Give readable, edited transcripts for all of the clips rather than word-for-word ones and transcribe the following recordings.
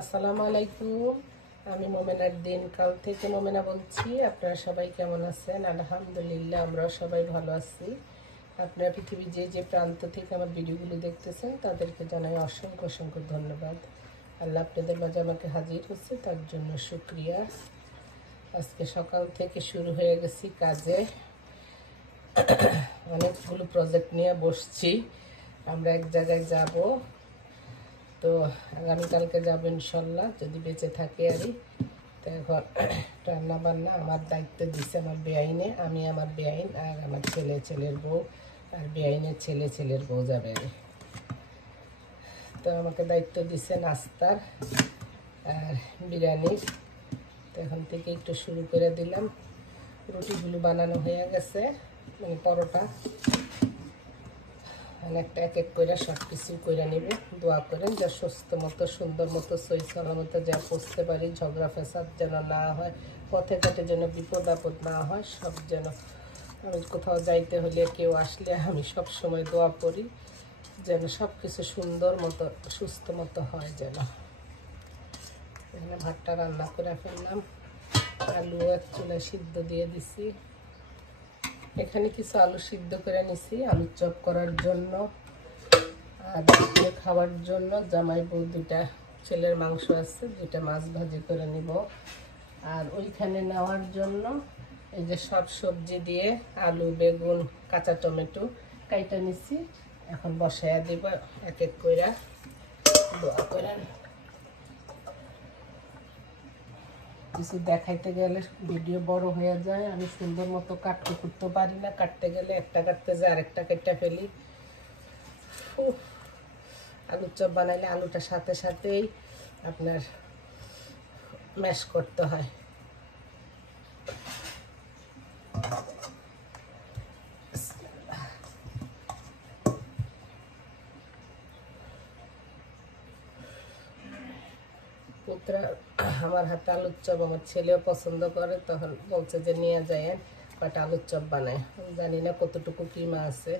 আসসালামু আলাইকুম। আমি মোমেনার দিনকাল থেকে মোমেনা বলছি। আপনারা সবাই কেমন আছেন? আলহামদুলিল্লাহ, আমরাও সবাই ভালো আছি। আপনারা পৃথিবীর যে প্রান্ত থেকে আমার ভিডিওগুলো দেখতেছেন তাদেরকে জানাই অসংখ্য অসংখ্য ধন্যবাদ। আল্লাহ আপনাদের মাঝে আমাকে হাজির হচ্ছে, তার জন্য শুকরিয়া। আজকে সকাল থেকে শুরু হয়ে গেছি কাজে। অনেকগুলো প্রজেক্ট নিয়ে বসছি। আমরা এক জায়গায় যাব, তো আগামীকালকে যাবো ইনশাল্লাহ, যদি বেঁচে থাকে আরই। তো এখন রান্না বান্না আমার দায়িত্ব দিচ্ছে আমার বেআইনে। আমি, আমার বেআইন আর আমার ছেলের বউ, আর বেআইনের ছেলের বউ যাবে আরে। তো আমাকে দায়িত্ব দিচ্ছে নাস্তার আর বিরিয়ানির। তো এখন থেকে একটু শুরু করে দিলাম। রুটিগুলো বানানো হয়ে গেছে, মানে পরোটা। একটা এক এক করে সব কিছু করে নেবে। দোয়া করেন যা সুস্থ মতো, সুন্দর মতো, সই সালামতো যা পৌঁছতে পারি, ঝগড়া ফেসাদ যেন না হয়, পথে ঘাটে যেন বিপদ আপদ না হয়। সব যেন, আমি কোথাও যাইতে হলে কেউ আসলে আমি সব সময় দোয়া করি যেন সব কিছু সুন্দর মতো, সুস্থ মতো হয় যেন। এখানে ভাতটা রান্না করে ফেললাম, আলু এক চুলায় সিদ্ধ দিয়ে দিছি। এখানে কিছু আলু সিদ্ধ করে নিছি আলুর চপ করার জন্য, আর দুপুরে খাওয়ার জন্য জামাই বউ দুটা ছেলের মাংস আছে, দুটা মাছ ভাজি করে নিব। আর ওইখানে নেওয়ার জন্য এই যে সব সবজি দিয়ে আলু, বেগুন, কাঁচা টমেটো কাইটা নিছি। এখন বসাইয়া দিব এক এক কইরা। দোয়া করেন। কিছু দেখাইতে গেলে ভিডিও বড় হয়ে যায়, আমি সুন্দর মতো কাটতে কুটতে পারি না। কাটতে গেলে একটা কাটতে যায় আরেকটা কেটে ফেলি। আলুর চপ বানাইলে আলুটার সাথে সাথেই আপনার ম্যাশ করতে হয়। পুত্রা আমার হাতে আলুর চপ আমার ছেলেও পছন্দ করে, তখন বলছে যে নিয়ে যায় কটা আলুর চপ বানায়। আমি জানি না কতটুকু কিমা আছে,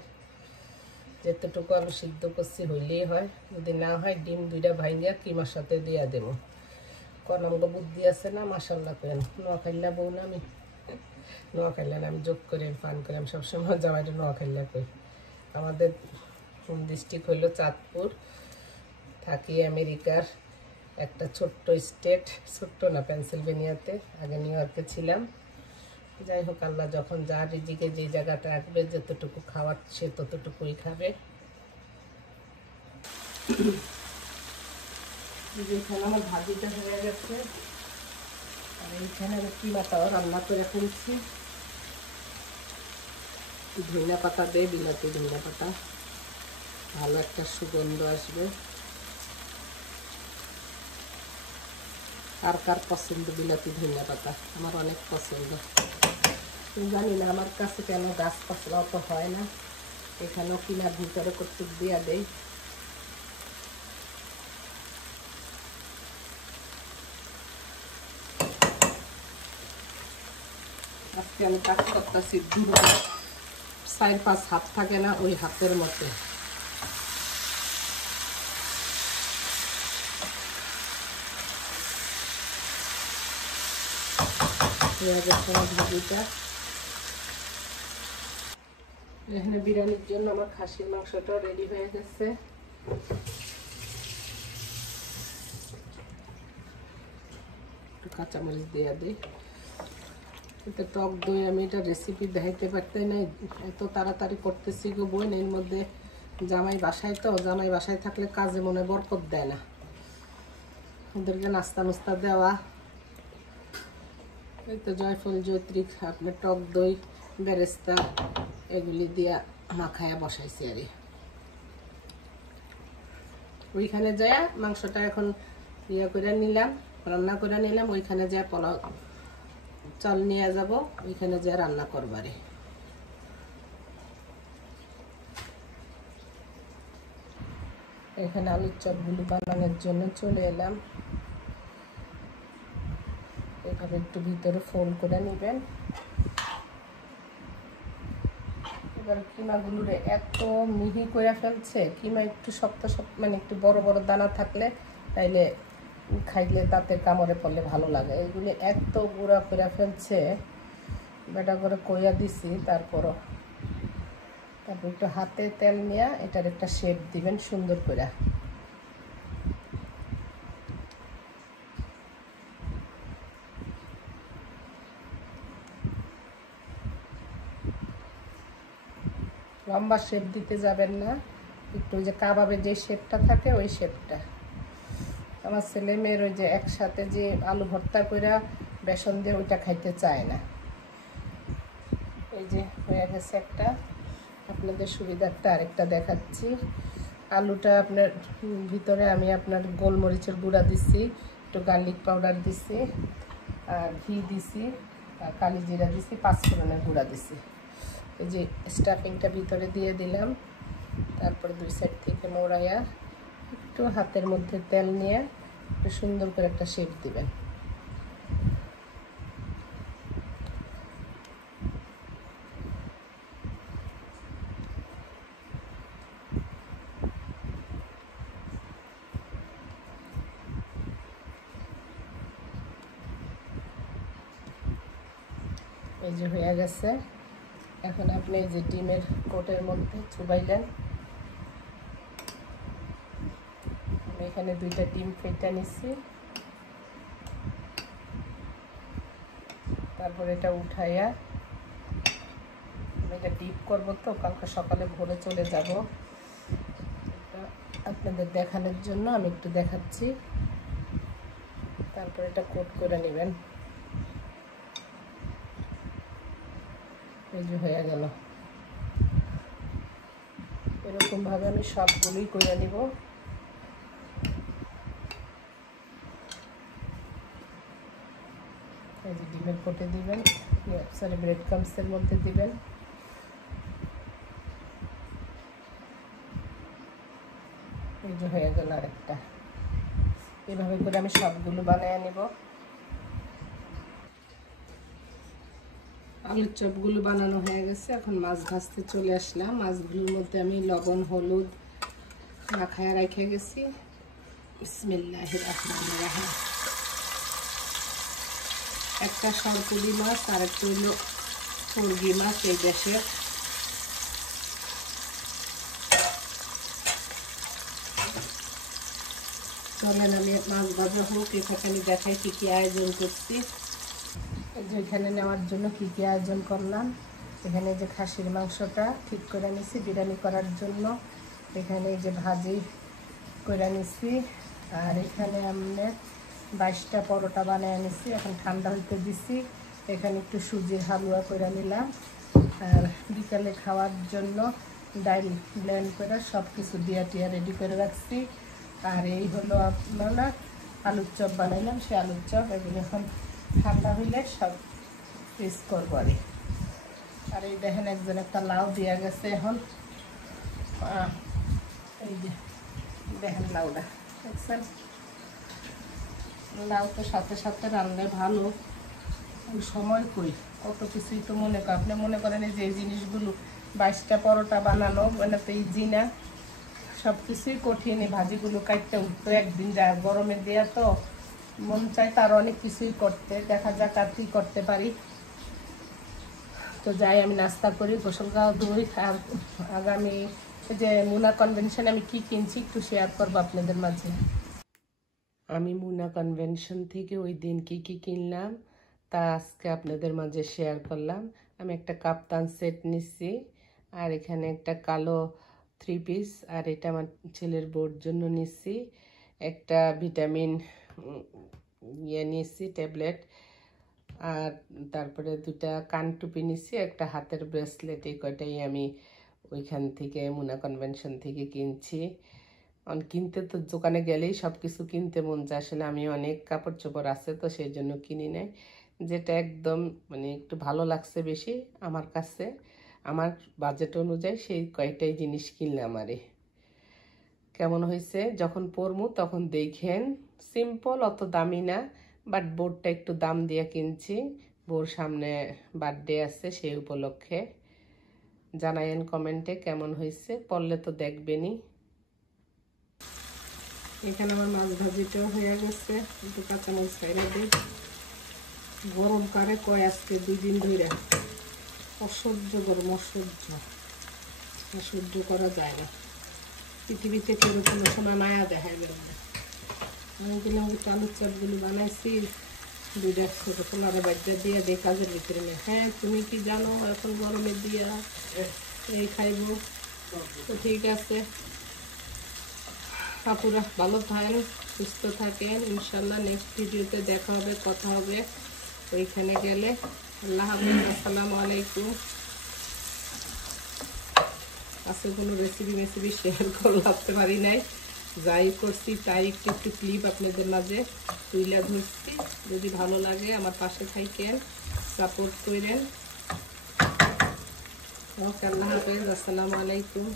যেতটুকু আলু সিদ্ধ করছি হইলেই হয়। যদি না হয় ডিম দুইটা ভাইঙ্গা কিমার সাথে দিয়া দেবো। কনাঙ্গ বুদ্ধি আছে না, মাসাল্লাহ করেন। নোয়াখাইলা বউ না আমি, নোয়াখাইলা না আমি যোগ করে ফান করে। আমি সবসময় জামাইটা নোয়াখাইলা করি। আমাদের ডিস্ট্রিক্ট হইল চাঁদপুর, থাকি আমেরিকার একটা ছোট্ট স্টেট, ছোট্ট না পেনসিলভেনিয়াতে। আগে নিউ ইয়র্কে ছিলাম। যাই হোক, আল্লাহ যখন যা রিজিকে যে জায়গাটা রাখবে, যতটুকু খাওয়ার সে ততটুকুই খাবে। এখানে আমার ভাজিটা হয়ে গেছে, আর এইখানে আমি কিমাটাও রান্না করে ফেলছি। ধনিয়া পাতা দিয়ে, বিলাতি ধনিয়া পাতা, ভালো একটা সুগন্ধ আসবে। কার কার পছন্দ বিলাতি ধনিয়া পাতা? আমার অনেক পছন্দ। জানি না আমার কাছে কেন গাছ পাতলা অত হয় না। এখানেও কিনার ভিতরে করতে দিয়া দেই। আজকে আমি কাজ করতেছি 4-5 হাত থাকে না, ওই হাতের মতো। ভাজিটা এখানে বিরিয়ানির জন্য আমার খাসির মাংসটাও রেডি হয়ে গেছে। একটু কাঁচামরিচ দিয়ে দিই। এটা টক দই, আমি এটা রেসিপি দেখাইতে পারতে নাই, এত তাড়াতাড়ি করতেছি গো বোন। এর মধ্যে জামাই বাসায়, তো জামাই বাসায় থাকলে কাজে মনে বরকত দেয় না। ওদেরকে নাস্তা নুস্তা দেওয়া, এই তো জয়ফল, জয়ত্রী, আপনার টক দই, বেরেস্তা এগুলি দিয়া মাখায়া বসাইছি আর। ওইখানে যায় মাংসটা এখন ইয়ে করে নিলাম, রান্না করে নিলাম। ওইখানে যায় পোলাও চাল নিয়ে যাব, ওইখানে যায় রান্না করবারে। এখানে আলুর চপগুলো বানানোর জন্য চলে এলাম। এভাবে একটু ভিতরে ফোল্ড করে নেবেন। এবার কিমাগুলোরে এত মিহি করে ফেলছে, কিমা একটু শক্ত শক্ত, মানে একটু বড় বড় দানা থাকলে তাইলে খাইলে দাঁতের কামড়ে পড়লে ভালো লাগে। এগুলি এত গুঁড়া করে ফেলছে, বেটা করে কইয়া দিছি। তারপর একটু হাতে তেল নিয়ে এটার একটা শেপ দিবেন সুন্দর করে। লম্বা শেপ দিতে যাবেন না, একটু যে কাবাবের যে শেপটা থাকে ওই শেপটা। আমার ছেলে মেয়ের ওই যে একসাথে যে আলু ভর্তা করে বেসন দিয়ে ওইটা খাইতে চায় না। এই যে হয়ে গেছে একটা, আপনাদের সুবিধার্থে আরেকটা দেখাচ্ছি। আলুটা আপনার ভিতরে আমি আপনার গোলমরিচের গুঁড়া দিছি, একটু গার্লিক পাউডার দিছি, আর ঘি দিছি, আর কালি জিরা দিছি, পাঁচফোড়নের গুঁড়া দিছি। এই যে স্টাফিংটা ভিতরে দিয়ে দিলাম। তারপরে দুই সাইড থেকে মোড়াইয়া একটু হাতের মধ্যে তেল নিয়ে একটু সুন্দর করে একটা শেপ দিবেন। এই যে হয়ে গেছে। এখন আপনি এই যে ডিমের কোটের মধ্যে চুবাইলেন। আমি এখানে দুইটা ডিম ফেটে নিচ্ছি। তারপর এটা উঠাইয়া এটা ডিপ করবো, তো কালকে সকালে ভোরে চলে যাব। আপনাদের দেখানোর জন্য আমি একটু দেখাচ্ছি। তারপর এটা কোট করে নেবেন। এই যে হয়ে গেল। এরকম ভাবে আমি সবগুলোই করে নিব। এই যে ডিমের কোটে দিবেন, সরি ব্রেড ক্রাম্বসের মধ্যে দিবেন। এই যে হয়ে গেল আরেকটা। এভাবে করে আমি সবগুলো বানিয়ে নিব। আলুর চপগুলো বানানো হয়ে গেছে। এখন মাছ ভাজতে চলে আসলাম। মাছগুলোর মধ্যে আমি লবণ হলুদ মাখায়া রেখে গেছি। বিসমিল্লাহির রহমানির রহিম। একটা সরপুরি মাছ আর একটা হলো মুরগি মাছ এই দেশের। চলেন আমি মাছ ভাজা হোক, এখানে আমি দেখাই কী কী আয়োজন করছি। এই যে এখানে নেওয়ার জন্য কী কী আয়োজন করলাম। এখানে যে খাসির মাংসটা ঠিক করে নিছি বিরিয়ানি করার জন্য। এখানে এই যে ভাজি করে নিছি। আর এখানে আমি 22টা পরোটা বানিয়ে নিছি, এখন ঠান্ডা হইতে দিছি। এখানে একটু সুজির হালুয়া করে নিলাম। আর বিকালে খাওয়ার জন্য ডাল ব্লেন্ড করে সব কিছু দিয়া টিয়া রেডি করে রাখছি। আর এই হলো আপনারা আলুর চপ বানাইলাম, সে আলুর চপ। এগুলো এখন ঠান্ডা হইলে সব ফ্রিজ করবো। আর এই দেখেন একজন একটা লাউ দিয়া গেছে। এখন এই যে দেখেন লাউটা দেখছেন, লাউ তো সাথে সাথে রান্নায় ভালো। সময় কই, কত কিছুই তো মনে করেন। আপনি মনে করেন যে এই জিনিসগুলো 22টা পরোটা বানানো মানে তো ইজি না, সব কিছুই কঠিন। এই ভাজিগুলো কাটতে উঠতো একদিন যায়, গরমে দেওয়া তো মন চাই তার অনেক কিছুই করতে। দেখা যাক আর কি করতে পারি। তো যাই আমি নাস্তা করি, গোসল গাও ধুই। আর আগামী যে মুনা কনভেনশনে আমি কি কিনছি একটু শেয়ার করবো আপনাদের মাঝে। আমি মুনা কনভেনশন থেকে ওই দিন কি কি কিনলাম তা আজকে আপনাদের মাঝে শেয়ার করলাম। আমি একটা কাপ্তান সেট নিচ্ছি, আর এখানে একটা কালো 3 পিস, আর এটা আমার ছেলের বউর জন্য নিচ্ছি। একটা ভিটামিন নিচ্ছি ট্যাবলেট, আর তারপরে দুটা কানটুপি নিচ্ছি, একটা হাতের ব্রেসলেট। এই কয়টাই আমি ওইখান থেকে মুনা কনভেনশন থেকে কিনছি। কিনতে তো দোকানে গেলেই সব কিছু কিনতে মন চায়। আসলে আমি অনেক কাপড় চোপড় আছে তো সেই জন্য কিনি নাই। যেটা একদম মানে একটু ভালো লাগছে বেশি আমার কাছে, আমার বাজেট অনুযায়ী সেই কয়টাই জিনিস কিনলাম। আরে কেমন হয়েছে যখন পরমু তখন দেখেন। সিম্পল, অত দামি না, বাট বোর্ডটা একটু দাম দিয়ে কিনছি। বোর সামনে বার্থডে আছে সেই উপলক্ষে। জানায়েন কমেন্টে কেমন হয়েছে, পড়লে তো দেখবেনই। এখানে আমার মাছ ভাজিটাও হয়ে গেছে, একটু কাঁচামরিচ খাইরা দিই। গরম কারে কয় আজকে 2 দিন ধরে অসহ্য গরম, সহ্য করা যায় না। পৃথিবীতে কেউ কোনো সময় মায়া দেখায় বেরোবে। আমি গেলাম আলুর চাপগুলি বানাইছি, 2টা ছোটো পোলারে বাচ্চা দিয়ে দিয়ে কাজের ভিতরে নেই। হ্যাঁ তুমি কি জানো এখন গরমে দিয়া এই খাইব? তো ঠিক আছে আপুরা, ভালো থাকেন, সুস্থ থাকেন। ইনশাল্লাহ নেক্সট ভিডিওতে দেখা হবে, কথা হবে ওইখানে গেলে। আল্লাহ হাফেজ, আসসালামু আলাইকুম। আজকে কোনো রেসিপি শেয়ার করতে পারি নাই, যাই করছি তাই একটু ক্লিপ আপনাদের মাঝে তুলে ধরছি। যদি ভালো লাগে আমার পাশে থাকেন, সাপোর্ট করেন। ওকে, আল্লাহ হাফেজ, আসসালামু আলাইকুম।